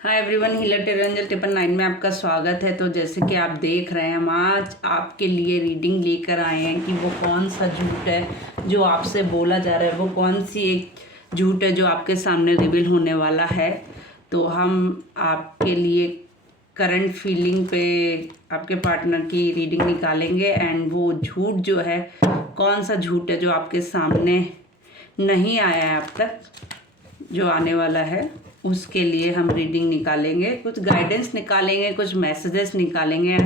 Hi everyone, healer टेरेंजल टिपन 9 में आपका स्वागत है। तो जैसे कि आप देख रहे हैं, हम आज आपके लिए रीडिंग लेकर आए हैं कि वो कौन सा झूठ है जो आपसे बोला जा रहा है, वो कौन सी एक झूठ है जो आपके सामने रिवील होने वाला है। तो हम आपके लिए करंट फीलिंग पे आपके पार्टनर की रीडिंग निकालेंगे एंड वो झूठ जो है, कौन सा झूठ है जो आपके सामने नहीं आया है अब तक, जो आने वाला है, उसके लिए हम रीडिंग निकालेंगे, कुछ गाइडेंस निकालेंगे, कुछ मैसेजेस निकालेंगे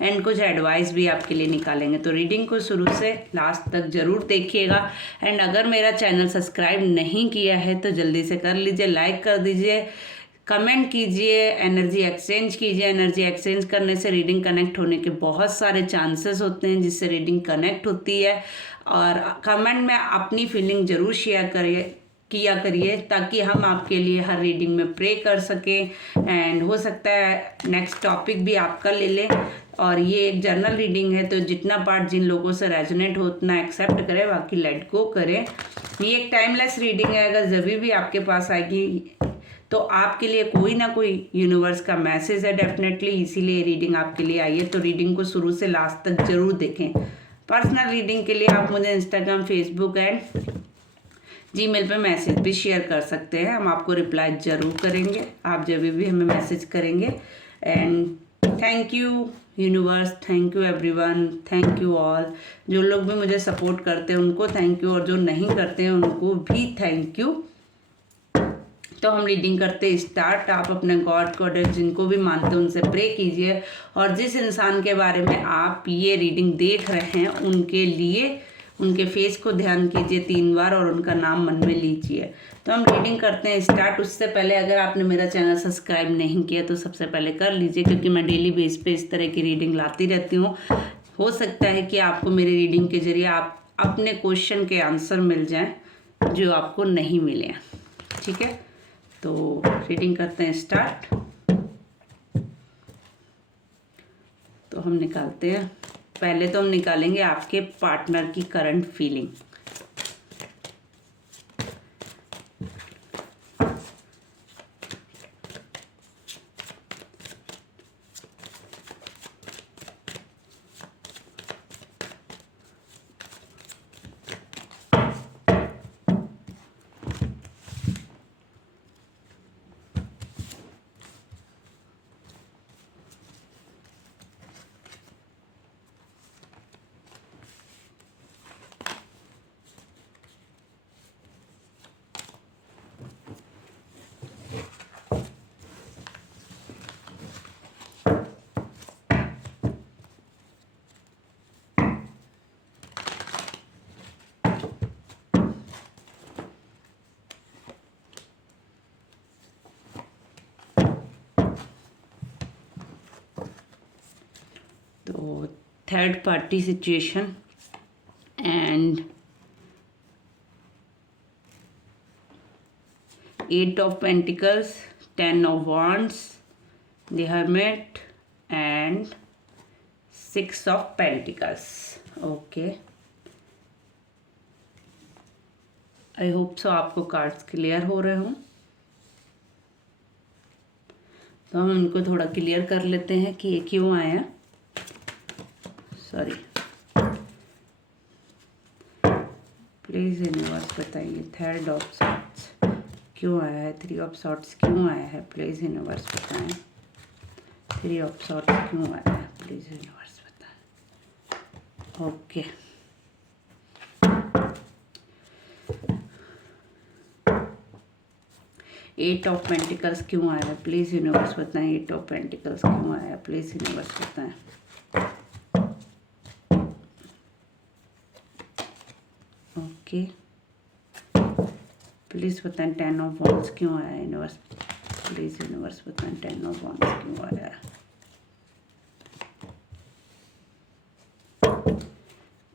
एंड कुछ एडवाइस भी आपके लिए निकालेंगे। तो रीडिंग को शुरू से लास्ट तक ज़रूर देखिएगा। एंड अगर मेरा चैनल सब्सक्राइब नहीं किया है तो जल्दी से कर लीजिए, लाइक कर दीजिए, कमेंट कीजिए, एनर्जी एक्सचेंज कीजिए। एनर्जी एक्सचेंज करने से रीडिंग कनेक्ट होने के बहुत सारे चांसेस होते हैं, जिससे रीडिंग कनेक्ट होती है। और कमेंट में अपनी फीलिंग ज़रूर शेयर किया करिए ताकि हम आपके लिए हर रीडिंग में प्रे कर सकें। एंड हो सकता है नेक्स्ट टॉपिक भी आपका ले लें। और ये एक जर्नल रीडिंग है, तो जितना पार्ट जिन लोगों से रेजोनेट हो उतना एक्सेप्ट करें, बाकी लेट गो करें। ये एक टाइमलेस रीडिंग है, अगर जब भी आपके पास आएगी तो आपके लिए कोई ना कोई यूनिवर्स का मैसेज है डेफिनेटली, इसीलिए रीडिंग आपके लिए आई है। तो रीडिंग को शुरू से लास्ट तक जरूर देखें। पर्सनल रीडिंग के लिए आप मुझे इंस्टाग्राम, फेसबुक एंड जीमेल पे मैसेज भी शेयर कर सकते हैं, हम आपको रिप्लाई ज़रूर करेंगे आप जब भी हमें मैसेज करेंगे। And thank you universe, thank you everyone, thank you all. जो लोग भी मुझे सपोर्ट करते हैं उनको थैंक यू, और जो नहीं करते हैं उनको भी थैंक यू। तो हम रीडिंग करते स्टार्ट। आप अपने गॉड गॉडेस जिनको भी मानते हैं उनसे प्रे कीजिए, और जिस इंसान के बारे में आप ये रीडिंग देख रहे हैं उनके लिए उनके फेस को ध्यान कीजिए 3 बार और उनका नाम मन में लीजिए। तो हम रीडिंग करते हैं स्टार्ट। उससे पहले अगर आपने मेरा चैनल सब्सक्राइब नहीं किया तो सबसे पहले कर लीजिए, क्योंकि मैं डेली बेस पे इस तरह की रीडिंग लाती रहती हूँ। हो सकता है कि आपको मेरी रीडिंग के जरिए आप अपने क्वेश्चन के आंसर मिल जाएं जो आपको नहीं मिले हैं। ठीक है, तो रीडिंग करते हैं स्टार्ट। तो हम निकालते हैं, पहले तो हम निकालेंगे आपके पार्टनर की करंट फीलिंग। तो third party situation and 8 of Pentacles, 10 of Wands, the Hermit and 6 of Pentacles. Okay, I hope so आपको कार्ड्स क्लियर हो रहे हों। तो हम उनको थोड़ा क्लियर कर लेते हैं कि ये क्यों आया। सॉरी, प्लीज़ यूनिवर्स बताइए थर्ड ऑफ सॉर्ट्स क्यों आया है, 3 ऑफ सॉर्ट्स क्यों आया है, प्लीज़ यूनिवर्स बताएं। 3 ऑफ सॉर्ट्स क्यों आया है, प्लीज़ यूनिवर्स बताएं। ओके, एट ऑफ पेंटिकल्स क्यों आया है, प्लीज़ यूनिवर्स बताएं। 8 ऑफ पेंटिकल्स क्यों आया है, प्लीज़ यूनिवर्स बताएं। ओके, प्लीज़ बताएं 10 ऑफ वॉन्ड्स क्यों आया है यूनिवर्स, प्लीज़ यूनिवर्स बताएं 10 ऑफ वॉन्ड्स क्यों आया है।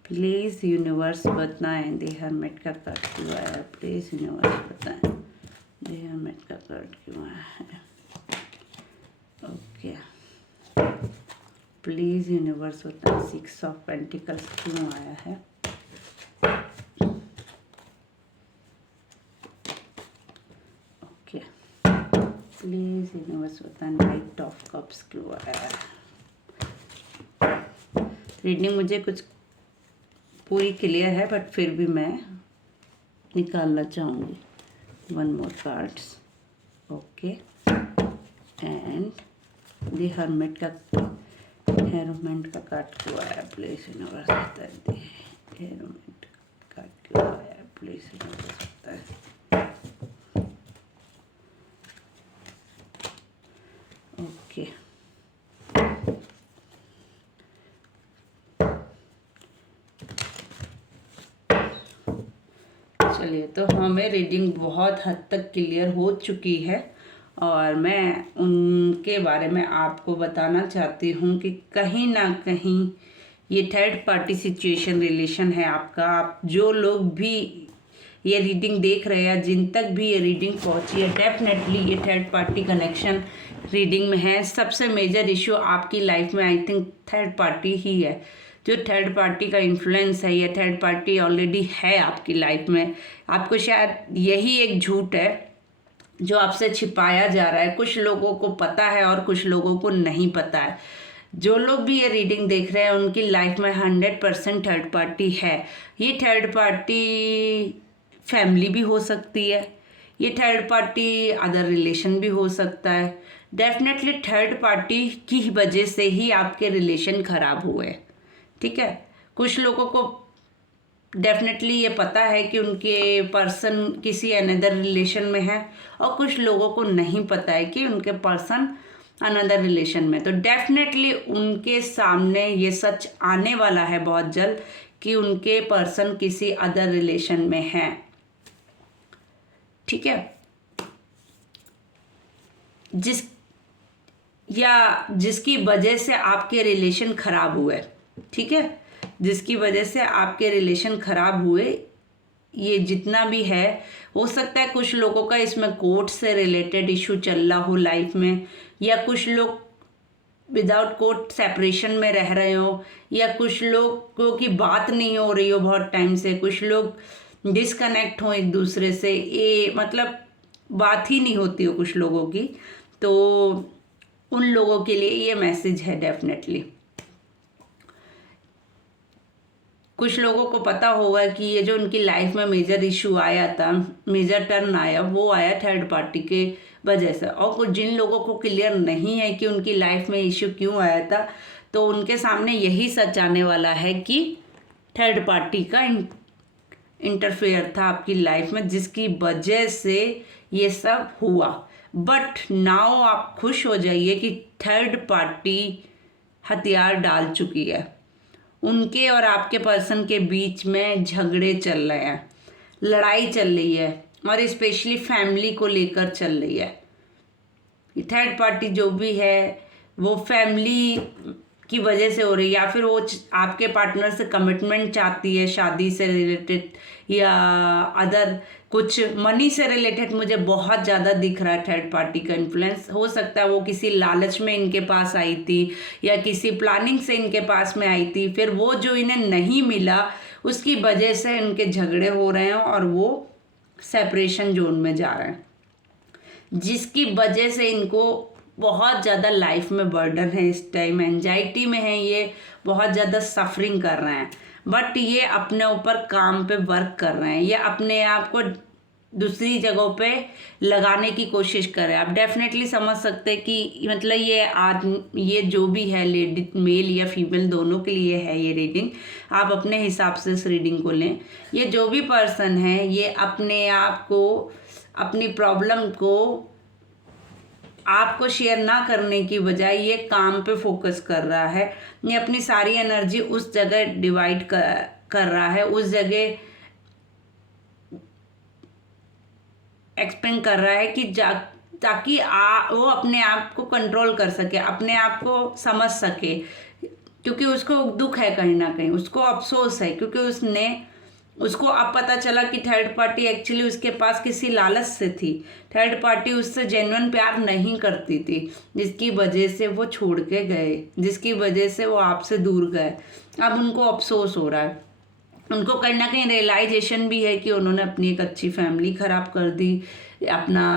प्लीज़ यूनिवर्स बताएं द हर्मिट का कार्ड क्यों आया है, प्लीज़ यूनिवर्स बताएं द हर्मिट का कार्ड क्यों आया है। ओके, प्लीज़ यूनिवर्स बताएं 6 ऑफ पेंटिकल्स क्यों आया है। ओके, प्लीज यूनिवर्स बता नाइट ऑफ कप्स क्यों आया। रीडिंग मुझे कुछ पूरी क्लियर है बट फिर भी मैं निकालना चाहूँगी। One more cards. Okay and the hermit का कार्ड क्यों आया प्लीज यूनिवर्स बता दे। हेरोमेंट का कार्ड क्यों आया प्लीज यूनिवर्स बता है। ओके चलिए, तो हमें रीडिंग बहुत हद तक क्लियर हो चुकी है और मैं उनके बारे में आपको बताना चाहती हूँ कि कहीं ना कहीं ये थर्ड पार्टी सिचुएशन रिलेशन है आपका। आप जो लोग भी ये रीडिंग देख रहे हैं, जिन तक भी ये रीडिंग पहुँची है, डेफिनेटली ये थर्ड पार्टी कनेक्शन रीडिंग में है। सबसे मेजर इशू आपकी लाइफ में आई थिंक थर्ड पार्टी ही है। जो थर्ड पार्टी का इन्फ्लुएंस है, ये थर्ड पार्टी ऑलरेडी है आपकी लाइफ में। आपको शायद यही एक झूठ है जो आपसे छिपाया जा रहा है। कुछ लोगों को पता है और कुछ लोगों को नहीं पता है। जो लोग भी ये रीडिंग देख रहे हैं उनकी लाइफ में 100% थर्ड पार्टी है। ये थर्ड पार्टी फैमिली भी हो सकती है, ये थर्ड पार्टी अदर रिलेशन भी हो सकता है। डेफिनेटली थर्ड पार्टी की वजह से ही आपके रिलेशन खराब हुए, ठीक है। कुछ लोगों को डेफिनेटली ये पता है कि उनके पर्सन किसी अनदर रिलेशन में है और कुछ लोगों को नहीं पता है कि उनके पर्सन अनदर रिलेशन में। तो डेफिनेटली उनके सामने ये सच आने वाला है बहुत जल्द कि उनके पर्सन किसी अदर रिलेशन में है, ठीक है। जिसकी वजह से आपके रिलेशन खराब हुए, ठीक है, जिसकी वजह से आपके रिलेशन खराब हुए, ये जितना भी है, हो सकता है कुछ लोगों का इसमें कोर्ट से रिलेटेड इशू चल रहा हो लाइफ में, या कुछ लोग विदाउट कोर्ट सेपरेशन में रह रहे हो, या कुछ लोगों की बात नहीं हो रही हो बहुत टाइम से, कुछ लोग डिस्कनेक्ट हो एक दूसरे से, ये मतलब बात ही नहीं होती हो कुछ लोगों की। तो उन लोगों के लिए ये मैसेज है डेफिनेटली। कुछ लोगों को पता होगा कि ये जो उनकी लाइफ में मेजर इशू आया था, मेजर टर्न आया, वो आया थर्ड पार्टी के वजह से। और कुछ जिन लोगों को क्लियर नहीं है कि उनकी लाइफ में इशू क्यों आया था, तो उनके सामने यही सच आने वाला है कि थर्ड पार्टी का इंटरफेयर था आपकी लाइफ में, जिसकी वजह से ये सब हुआ। बट नाउ आप खुश हो जाइए कि थर्ड पार्टी हथियार डाल चुकी है। उनके और आपके पर्सन के बीच में झगड़े चल रहे हैं, लड़ाई चल रही है, और स्पेशली फैमिली को लेकर चल रही है। थर्ड पार्टी जो भी है वो फैमिली की वजह से हो रही है, या फिर वो आपके पार्टनर से कमिटमेंट चाहती है शादी से रिलेटेड, या अदर कुछ मनी से रिलेटेड। मुझे बहुत ज़्यादा दिख रहा है थर्ड पार्टी का इन्फ्लुएंस। हो सकता है वो किसी लालच में इनके पास आई थी, या किसी प्लानिंग से इनके पास में आई थी, फिर वो जो इन्हें नहीं मिला उसकी वजह से इनके झगड़े हो रहे हैं और वो सेपरेशन जोन में जा रहे हैं, जिसकी वजह से इनको बहुत ज़्यादा लाइफ में बर्डन है इस टाइम, एंजाइटी में है, ये बहुत ज़्यादा सफरिंग कर रहे हैं। बट ये अपने ऊपर काम पे वर्क कर रहे हैं, ये अपने आप को दूसरी जगहों पे लगाने की कोशिश कर रहे हैं। आप डेफिनेटली समझ सकते हैं कि मतलब ये जो भी है, लेडी मेल या फीमेल दोनों के लिए है ये रीडिंग। आप अपने हिसाब से इस रीडिंग को लें। ये जो भी पर्सन है ये अपने आप को, अपनी प्रॉब्लम को आपको शेयर ना करने की बजाय ये काम पे फोकस कर रहा है। ये अपनी सारी एनर्जी उस जगह डिवाइड कर रहा है, उस जगह एक्सपेंड कर रहा है कि ताकि वो अपने आप को कंट्रोल कर सके, अपने आप को समझ सके, क्योंकि उसको दुख है कहीं ना कहीं, उसको अफसोस है, क्योंकि उसको अब पता चला कि थर्ड पार्टी एक्चुअली उसके पास किसी लालच से थी। थर्ड पार्टी उससे जेन्युइन प्यार नहीं करती थी, जिसकी वजह से वो छोड़ के गए, जिसकी वजह से वो आपसे दूर गए। अब उनको अफसोस हो रहा है, उनको कहीं ना कहीं रियलाइजेशन भी है कि उन्होंने अपनी एक अच्छी फैमिली ख़राब कर दी, अपना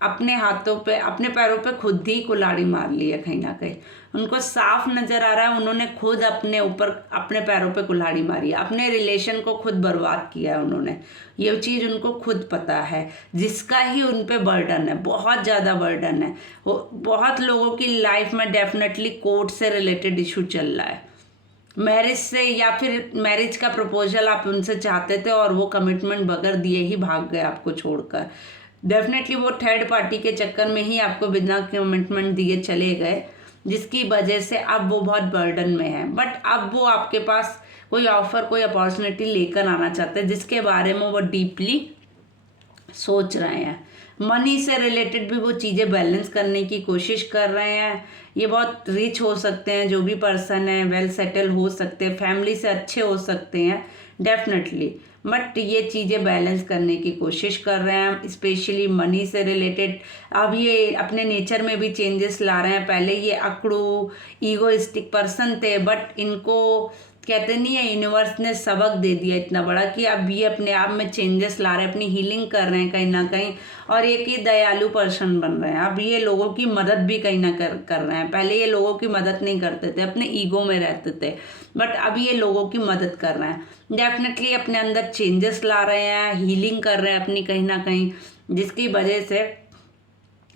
अपने हाथों पे, अपने पैरों पे खुद ही कुल्हाड़ी मार ली है कहीं ना कहीं। उनको साफ नजर आ रहा है उन्होंने खुद अपने ऊपर, अपने पैरों पे कुल्हाड़ी मारी है, अपने रिलेशन को खुद बर्बाद किया है उन्होंने। ये चीज़ उनको खुद पता है, जिसका ही उन पे बर्डन है, बहुत ज़्यादा बर्डन है। बहुत लोगों की लाइफ में डेफिनेटली कोर्ट से रिलेटेड इशू चल रहा है, मैरिज से, या फिर मैरिज का प्रपोजल आप उनसे चाहते थे और वो कमिटमेंट बगैर दिए ही भाग गए आपको छोड़कर। डेफिनेटली वो थर्ड पार्टी के चक्कर में ही आपको बिना कमिटमेंट दिए चले गए, जिसकी वजह से अब वो बहुत बर्डन में है। बट अब वो आपके पास कोई ऑफर, कोई अपॉर्चुनिटी लेकर आना चाहते हैं, जिसके बारे में वो डीपली सोच रहे हैं। मनी से रिलेटेड भी वो चीज़ें बैलेंस करने की कोशिश कर रहे हैं। ये बहुत रिच हो सकते हैं, जो भी पर्सन है वेल सेटल हो सकते हैं, फैमिली से अच्छे हो सकते हैं डेफिनेटली, बट ये चीज़ें बैलेंस करने की कोशिश कर रहे हैं, स्पेशली मनी से रिलेटेड। अब ये अपने नेचर में भी चेंजेस ला रहे हैं। पहले ये अकड़ू ईगोइस्टिक पर्सन थे, बट इनको कहते नहीं है, यूनिवर्स ने सबक दे दिया इतना बड़ा कि अब ये अपने आप में चेंजेस ला रहे हैं, अपनी हीलिंग कर रहे हैं कहीं ना कहीं, और एक ही दयालु पर्सन बन रहे हैं। अब ये लोगों की मदद भी कहीं ना कर रहे हैं। पहले ये लोगों की मदद नहीं करते थे, अपने ईगो में रहते थे, बट अब ये लोगों की मदद कर रहे हैं। डेफिनेटली अपने अंदर चेंजेस ला रहे हैं, हीलिंग कर रहे हैं अपनी कहीं ना कहीं, जिसकी वजह से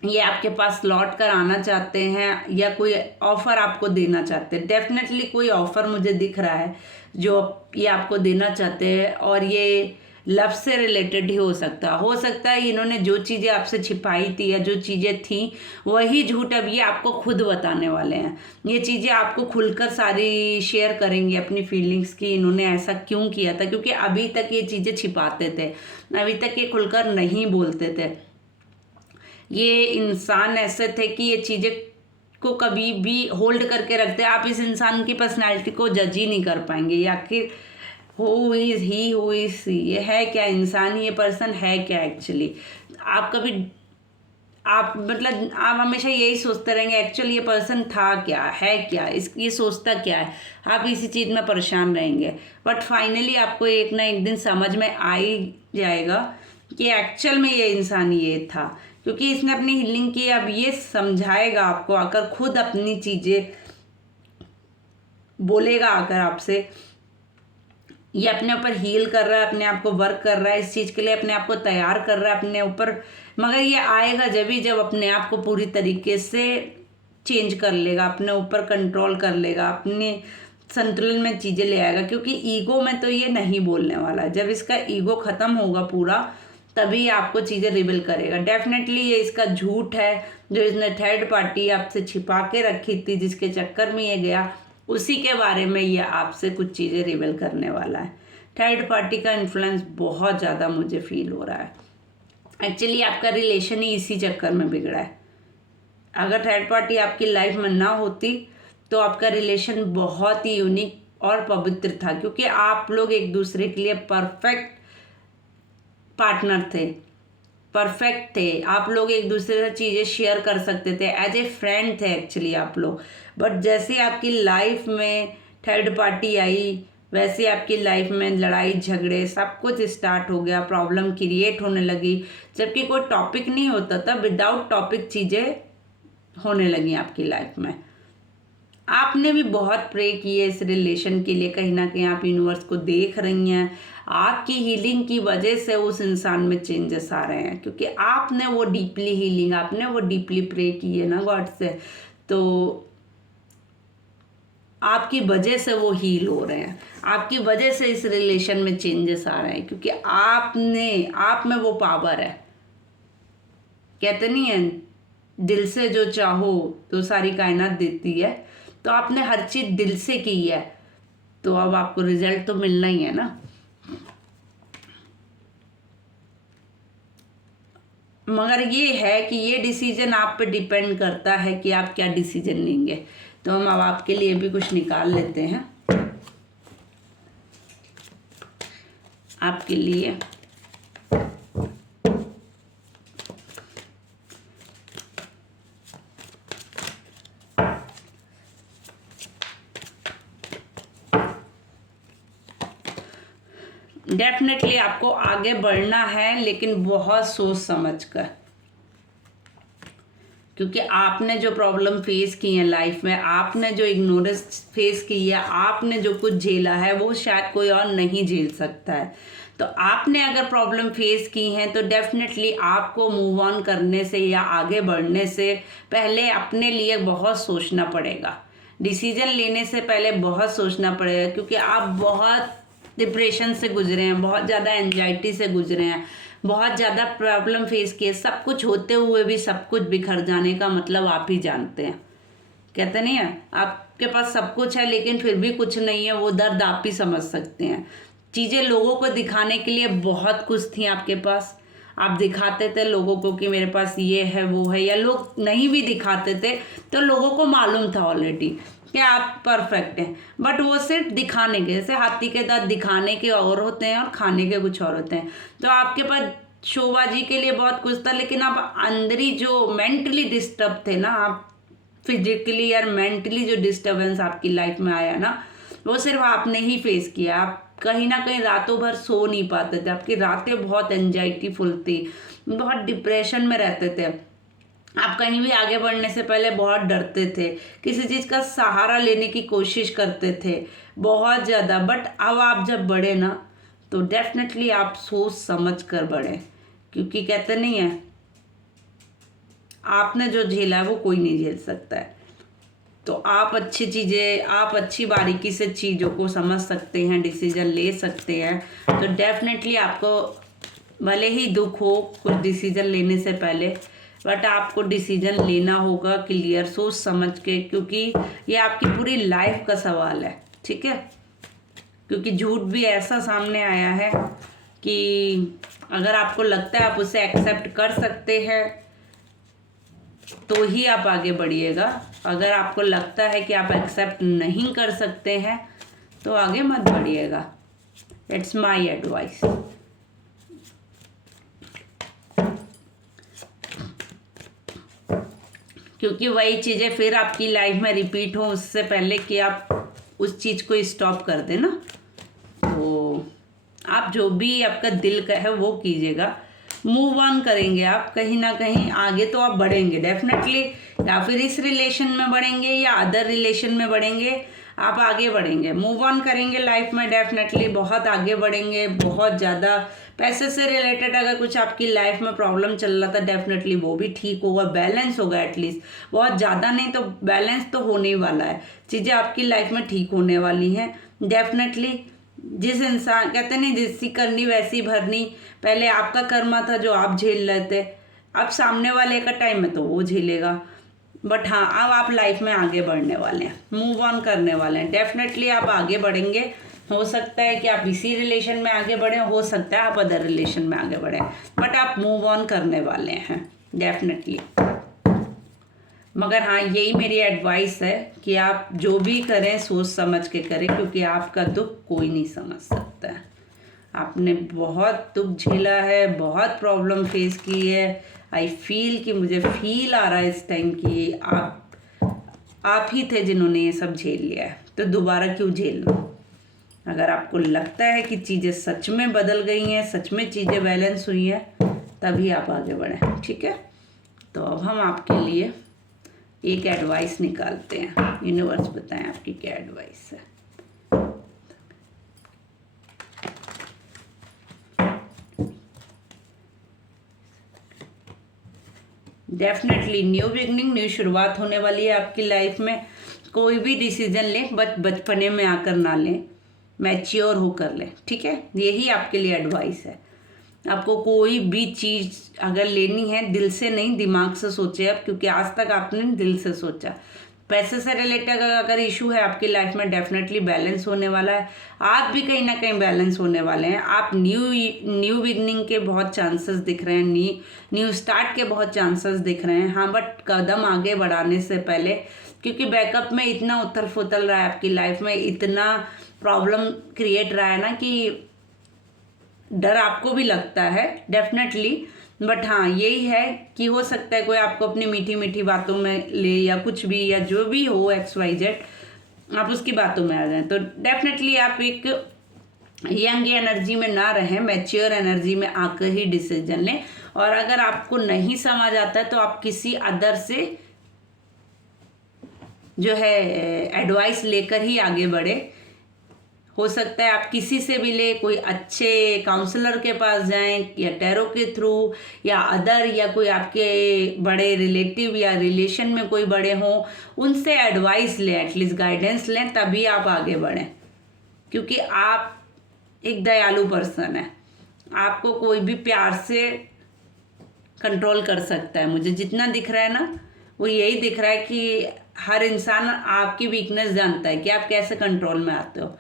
ये आपके पास लौट कर आना चाहते हैं या कोई ऑफर आपको देना चाहते हैं। डेफिनेटली कोई ऑफर मुझे दिख रहा है जो ये आपको देना चाहते हैं, और ये लव से रिलेटेड ही हो सकता है इन्होंने जो चीज़ें आपसे छिपाई थी या जो चीज़ें थी वही झूठ अब ये आपको खुद बताने वाले हैं। ये चीज़ें आपको खुलकर सारी शेयर करेंगे अपनी फीलिंग्स की, इन्होंने ऐसा क्यों किया था, क्योंकि अभी तक ये चीज़ें छिपाते थे, अभी तक ये खुलकर नहीं बोलते थे। ये इंसान ऐसे थे कि ये चीज़ें को कभी भी होल्ड करके रखते हैं। आप इस इंसान की पर्सनैलिटी को जज ही नहीं कर पाएंगे, या आखिर who is he, who is she, ये है क्या इंसान, ये पर्सन है क्या एक्चुअली। आप कभी आप मतलब आप हमेशा यही सोचते रहेंगे एक्चुअली ये पर्सन था क्या, है क्या, ये सोचता क्या है, आप इसी चीज़ में परेशान रहेंगे। बट फाइनली आपको एक ना एक दिन समझ में आ ही जाएगा कि एक्चुअल में ये इंसान ये था, क्योंकि इसने अपनी हीलिंग की। अब ये समझाएगा आपको आकर, खुद अपनी चीज़ें बोलेगा आकर आपसे। ये अपने ऊपर हील कर रहा है, अपने आप को वर्क कर रहा है, इस चीज़ के लिए अपने आप को तैयार कर रहा है अपने ऊपर। मगर ये आएगा जब अपने आप को पूरी तरीके से चेंज कर लेगा, अपने ऊपर कंट्रोल कर लेगा, अपने संतुलन में चीज़ें ले आएगा। क्योंकि ईगो में तो ये नहीं बोलने वाला, जब इसका ईगो ख़त्म होगा पूरा तभी आपको चीज़ें रिवील करेगा। डेफिनेटली ये इसका झूठ है जो इसने थर्ड पार्टी आपसे छिपा के रखी थी, जिसके चक्कर में ये गया, उसी के बारे में ये आपसे कुछ चीज़ें रिवील करने वाला है। थर्ड पार्टी का इन्फ्लुएंस बहुत ज़्यादा मुझे फील हो रहा है। एक्चुअली आपका रिलेशन ही इसी चक्कर में बिगड़ा है। अगर थर्ड पार्टी आपकी लाइफ में ना होती तो आपका रिलेशन बहुत ही यूनिक और पवित्र था, क्योंकि आप लोग एक दूसरे के लिए परफेक्ट पार्टनर थे, परफेक्ट थे। आप लोग एक दूसरे से चीज़ें शेयर कर सकते थे, एज ए फ्रेंड थे एक्चुअली आप लोग। बट जैसे आपकी लाइफ में थर्ड पार्टी आई, वैसे आपकी लाइफ में लड़ाई झगड़े सब कुछ स्टार्ट हो गया, प्रॉब्लम क्रिएट होने लगी। जबकि कोई टॉपिक नहीं होता था, विदाउट टॉपिक चीज़ें होने लगी आपकी लाइफ में। आपने भी बहुत प्रे किए इस रिलेशन के लिए, कहीं ना कहीं आप यूनिवर्स को देख रही हैं। आपकी हीलिंग की वजह से उस इंसान में चेंजेस आ रहे हैं, क्योंकि आपने वो डीपली हीलिंग, आपने वो डीपली प्रे की है ना गॉड से, तो आपकी वजह से वो हील हो रहे हैं, आपकी वजह से इस रिलेशन में चेंजेस आ रहे हैं। क्योंकि आप में वो पावर है। कहते नहीं है दिल से जो चाहो तो सारी कायनात देती है, तो आपने हर चीज़ दिल से की है, तो अब आपको रिजल्ट तो मिलना ही है ना। मगर ये है कि ये डिसीजन आप पे डिपेंड करता है कि आप क्या डिसीजन लेंगे। तो हम अब आपके लिए भी कुछ निकाल लेते हैं आपके लिए। डेफिनेटली आपको आगे बढ़ना है, लेकिन बहुत सोच समझ कर। क्योंकि आपने जो प्रॉब्लम फेस की है लाइफ में, आपने जो इग्नोरेंस फेस की है, आपने जो कुछ झेला है वो शायद कोई और नहीं झेल सकता है। तो आपने अगर प्रॉब्लम फेस की है तो डेफिनेटली आपको मूव ऑन करने से या आगे बढ़ने से पहले अपने लिए बहुत सोचना पड़ेगा। डिसीजन लेने से पहले बहुत सोचना पड़ेगा, क्योंकि आप बहुत डिप्रेशन से गुजरे हैं, बहुत ज़्यादा एंजाइटी से गुजरे हैं, बहुत ज़्यादा प्रॉब्लम फेस किए। सब कुछ होते हुए भी सब कुछ बिखर जाने का मतलब आप ही जानते हैं। कहते नहीं है, आपके पास सब कुछ है लेकिन फिर भी कुछ नहीं है, वो दर्द आप ही समझ सकते हैं। चीज़ें लोगों को दिखाने के लिए बहुत कुछ थी आपके पास, आप दिखाते थे लोगों को कि मेरे पास ये है वो है, या लोग नहीं भी दिखाते थे तो लोगों को मालूम था ऑलरेडी कि आप परफेक्ट हैं, बट वो सिर्फ दिखाने के, जैसे हाथी के दांत दिखाने के और होते हैं और खाने के कुछ और होते हैं। तो आपके पास शोबाजी के लिए बहुत कुछ था, लेकिन आप अंदरी जो मेंटली डिस्टर्ब थे ना, आप फिजिकली या मेंटली जो डिस्टर्बेंस आपकी लाइफ में आया ना, वो सिर्फ आपने ही फेस किया। आप कहीं ना कहीं रातों भर सो नहीं पाते थे, आपकी रातें बहुत एंजाइटी फुल थी, बहुत डिप्रेशन में रहते थे। आप कहीं भी आगे बढ़ने से पहले बहुत डरते थे, किसी चीज़ का सहारा लेने की कोशिश करते थे बहुत ज़्यादा। बट अब आप जब बढ़े ना, तो डेफिनेटली आप सोच समझ कर बढ़े, क्योंकि कहते नहीं है, आपने जो झेला है वो कोई नहीं झेल सकता है। तो आप अच्छी चीज़ें, आप अच्छी बारीकी से चीज़ों को समझ सकते हैं, डिसीजन ले सकते हैं। तो डेफिनेटली आपको भले ही दुख हो कुछ डिसीजन लेने से पहले, बट आपको डिसीजन लेना होगा क्लियर सोच समझ के, क्योंकि ये आपकी पूरी लाइफ का सवाल है। ठीक है, क्योंकि झूठ भी ऐसा सामने आया है कि अगर आपको लगता है आप उसे एक्सेप्ट कर सकते हैं तो ही आप आगे बढ़िएगा। अगर आपको लगता है कि आप एक्सेप्ट नहीं कर सकते हैं तो आगे मत बढ़िएगा। It's my advice. क्योंकि वही चीज़ें फिर आपकी लाइफ में रिपीट हो उससे पहले कि आप उस चीज़ को स्टॉप कर दें ना, तो आप जो भी आपका दिल का है वो कीजिएगा। मूव ऑन करेंगे आप, कहीं ना कहीं आगे तो आप बढ़ेंगे डेफिनेटली, या फिर इस रिलेशन में बढ़ेंगे या अदर रिलेशन में बढ़ेंगे, आप आगे बढ़ेंगे, मूव ऑन करेंगे लाइफ में, डेफिनेटली बहुत आगे बढ़ेंगे। बहुत ज़्यादा पैसे से रिलेटेड अगर कुछ आपकी लाइफ में प्रॉब्लम चल रहा था, डेफिनेटली वो भी ठीक होगा, बैलेंस होगा एटलीस्ट, बहुत ज़्यादा नहीं तो बैलेंस तो होने ही वाला है, चीज़ें आपकी लाइफ में ठीक होने वाली हैं डेफिनेटली। जिस इंसान, कहते नहीं जिसकी करनी वैसी भरनी, पहले आपका कर्मा था जो आप झेल रहे थे, अब सामने वाले का टाइम है तो वो झेलेगा। बट हाँ, अब आप लाइफ में आगे बढ़ने वाले हैं, मूव ऑन करने वाले हैं, डेफिनेटली आप आगे बढ़ेंगे। हो सकता है कि आप इसी रिलेशन में आगे बढ़ें, हो सकता है आप अदर रिलेशन में आगे बढ़ें, बट आप मूव ऑन करने वाले हैं डेफिनेटली। मगर हाँ, यही मेरी एडवाइस है कि आप जो भी करें सोच समझ के करें, क्योंकि आपका दुख कोई नहीं समझ सकता है। आपने बहुत दुख झेला है, बहुत प्रॉब्लम फेस की है। आई फील कि मुझे फील आ रहा है इस टाइम कि आप ही थे जिन्होंने ये सब झेल लिया है, तो दोबारा क्यों झेलना। अगर आपको लगता है कि चीज़ें सच में बदल गई हैं, सच में चीज़ें बैलेंस हुई हैं, तभी आप आगे बढ़ें। ठीक है, तो अब हम आपके लिए एक एडवाइस निकालते हैं। यूनिवर्स बताएं आपकी क्या एडवाइस है। डेफिनेटली न्यू बिगनिंग, न्यू शुरुआत होने वाली है आपकी लाइफ में। कोई भी डिसीजन लें बचपने में आकर ना लें, मैच्योर होकर लें। ठीक है, यही आपके लिए एडवाइस है। आपको कोई भी चीज़ अगर लेनी है दिल से नहीं दिमाग से सोचे अब, क्योंकि आज तक आपने दिल से सोचा। पैसे से रिलेटेड अगर इशू है आपकी लाइफ में, डेफिनेटली बैलेंस होने वाला है। आप भी कहीं ना कहीं बैलेंस होने वाले हैं। आप न्यू बिगनिंग के बहुत चांसेस दिख रहे हैं, न्यू स्टार्ट के बहुत चांसेस दिख रहे हैं। हाँ, बट कदम आगे बढ़ाने से पहले, क्योंकि बैकअप में इतना उथल फुथल रहा है आपकी लाइफ में, इतना प्रॉब्लम क्रिएट रहा है ना कि डर आपको भी लगता है डेफिनेटली। बट हाँ, यही है कि हो सकता है कोई आपको अपनी मीठी मीठी बातों में ले, या कुछ भी, या जो भी हो XYZ, आप उसकी बातों में आ जाएं। तो डेफिनेटली आप एक यंग एनर्जी में ना रहें, मैच्योर एनर्जी में आकर ही डिसीजन लें। और अगर आपको नहीं समझ आता है तो आप किसी अदर से जो है एडवाइस लेकर ही आगे बढ़े। हो सकता है आप किसी से भी ले, कोई अच्छे काउंसलर के पास जाएं या टैरो के थ्रू या अदर, या कोई आपके बड़े रिलेटिव या रिलेशन में कोई बड़े हों, उनसे एडवाइस लें, एटलीस्ट गाइडेंस लें, तभी आप आगे बढ़ें। क्योंकि आप एक दयालु पर्सन है, आपको कोई भी प्यार से कंट्रोल कर सकता है। मुझे जितना दिख रहा है ना, वो यही दिख रहा है कि हर इंसान आपकी वीकनेस जानता है कि आप कैसे कंट्रोल में आते हो।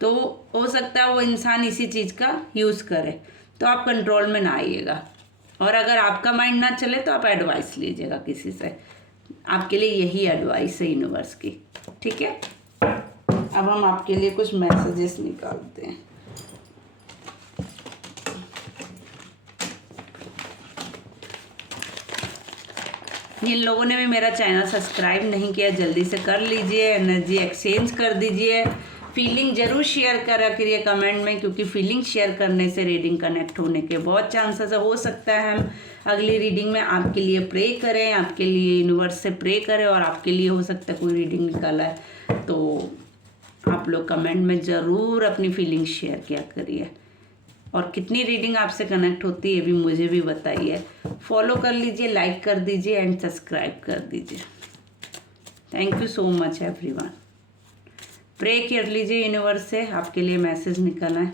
तो हो सकता है वो इंसान इसी चीज़ का यूज़ करे, तो आप कंट्रोल में ना आइएगा। और अगर आपका माइंड ना चले तो आप एडवाइस लीजिएगा किसी से। आपके लिए यही एडवाइस है यूनिवर्स की, ठीक है। अब हम आपके लिए कुछ मैसेजेस निकालते हैं। जिन लोगों ने भी मेरा चैनल सब्सक्राइब नहीं किया, जल्दी से कर लीजिए, एनर्जी एक्सचेंज कर दीजिए। फीलिंग जरूर शेयर करा करिए कमेंट में, क्योंकि फीलिंग शेयर करने से रीडिंग कनेक्ट होने के बहुत चांसेस है। हो सकता है हम अगली रीडिंग में आपके लिए प्रे करें, आपके लिए यूनिवर्स से प्रे करें, और आपके लिए हो सकता है कोई रीडिंग निकाला है। तो आप लोग कमेंट में ज़रूर अपनी फीलिंग शेयर किया करिए, और कितनी रीडिंग आपसे कनेक्ट होती है भी मुझे भी बताइए। फॉलो कर लीजिए, लाइक कर दीजिए एंड सब्सक्राइब कर दीजिए। Thank you so much everyone. Pray कर लीजिए यूनिवर्स से, आपके लिए मैसेज निकला है।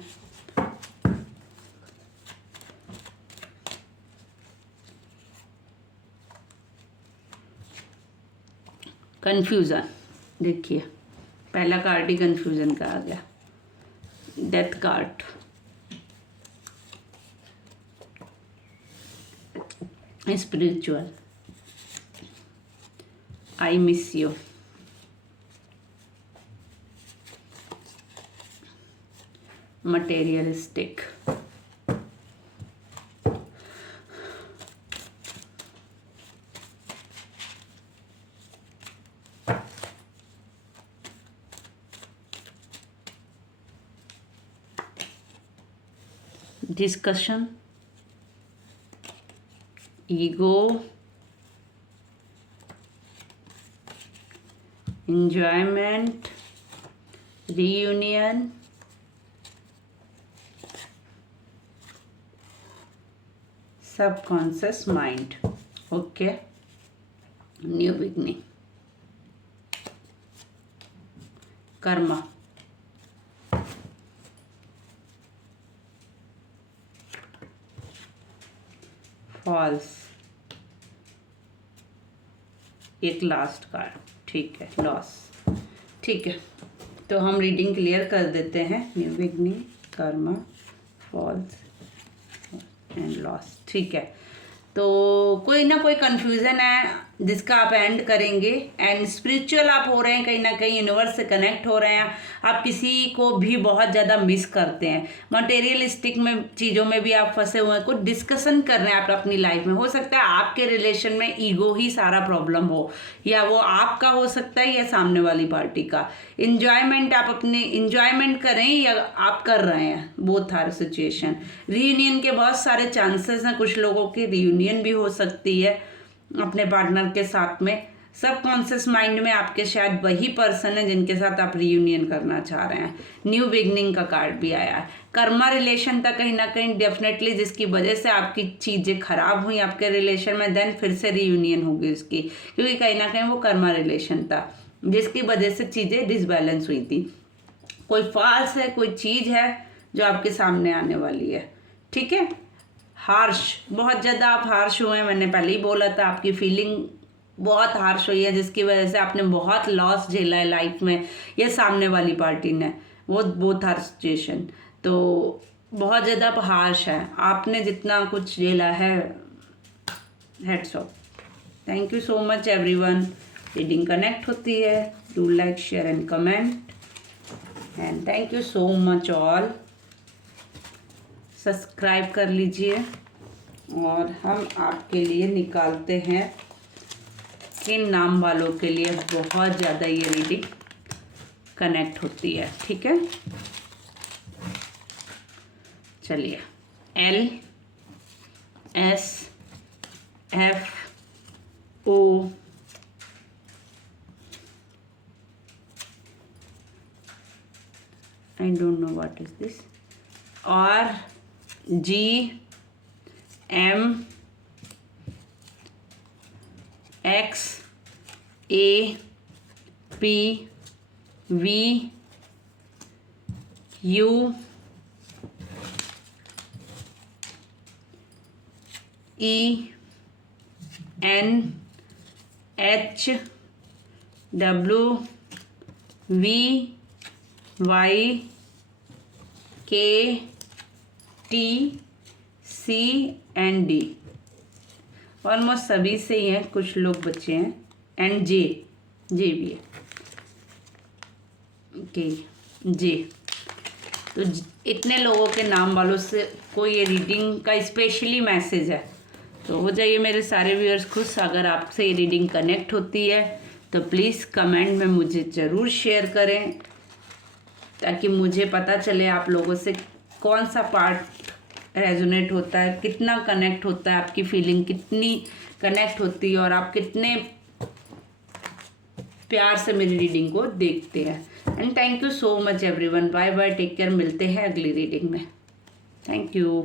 कंफ्यूजन, देखिए पहला कार्ड ही कंफ्यूजन का आ गया, death card. Spiritual, I miss you, materialistic, discussion, ego, enjoyment, reunion, subconscious mind, okay, new beginning, karma, false, एक लास्ट कार्ड, ठीक है, लॉस। ठीक है, तो हम रीडिंग क्लियर कर देते हैं। न्यू बिगनिंग, कर्मा, फॉल्स एंड लॉस। ठीक है, तो कोई ना कोई कंफ्यूजन है जिसका आप एंड करेंगे। एंड स्पिरिचुअल आप हो रहे हैं, कहीं ना कहीं यूनिवर्स से कनेक्ट हो रहे हैं। आप किसी को भी बहुत ज़्यादा मिस करते हैं। मटेरियलिस्टिक में चीज़ों में भी आप फंसे हुए हैं, कुछ डिस्कशन कर रहे हैं आप अपनी लाइफ में। हो सकता है आपके रिलेशन में ईगो ही सारा प्रॉब्लम हो, या वो आपका हो सकता है या सामने वाली पार्टी का। इंजॉयमेंट, आप अपने इंजॉयमेंट करें या आप कर रहे हैं, बोथ आर सिचुएशन। रीयूनियन के बहुत सारे चांसेस हैं, कुछ लोगों की रीयूनियन भी हो सकती है अपने पार्टनर के साथ में। सबकॉन्शियस माइंड में आपके शायद वही पर्सन है जिनके साथ आप रीयूनियन करना चाह रहे हैं। न्यू बिगनिंग का कार्ड भी आया है। कर्मा रिलेशन था कहीं ना कहीं डेफिनेटली, जिसकी वजह से आपकी चीज़ें खराब हुई आपके रिलेशन में, देन फिर से रीयूनियन होगी उसकी, क्योंकि कहीं ना कहीं वो कर्मा रिलेशन था जिसकी वजह से चीज़ें डिसबैलेंस हुई थी। कोई फॉल्स है, कोई चीज़ है जो आपके सामने आने वाली है। ठीक है, हार्श, बहुत ज़्यादा आप हार्श हुए हैं। मैंने पहले ही बोला था आपकी फीलिंग बहुत हार्श हुई है, जिसकी वजह से आपने बहुत लॉस झेला है लाइफ में, या सामने वाली पार्टी ने, वो बोथ आर सिचुएशन। तो बहुत ज़्यादा आप हार्श है, आपने जितना कुछ झेला है, heads of. Thank you so much everyone. Reading connect होती है, do like, share and comment, and thank you so much all. Subscribe कर लीजिए, और हम आपके लिए निकालते हैं किन नाम वालों के लिए बहुत ज़्यादा ये रीडिंग कनेक्ट होती है। ठीक है, चलिए, L, S, O I don't know what is this, R G M X A P V U E N H W V Y K T C and D। Almost सभी से ही हैं, कुछ लोग बचे हैं, एंड जे भी है। ओके जे। तो इतने लोगों के नाम वालों से को ये रीडिंग का स्पेशली मैसेज है। तो हो जाइए मेरे सारे व्यूअर्स खुश। अगर आपसे ये रीडिंग कनेक्ट होती है तो प्लीज़ कमेंट में मुझे ज़रूर शेयर करें, ताकि मुझे पता चले आप लोगों से कौन सा पार्ट रेजोनेट होता है, कितना कनेक्ट होता है, आपकी फीलिंग कितनी कनेक्ट होती है और आप कितने प्यार से मेरी रीडिंग को देखते हैं। And thank you so much everyone. Bye bye, take care. मिलते हैं अगली रीडिंग में। Thank you.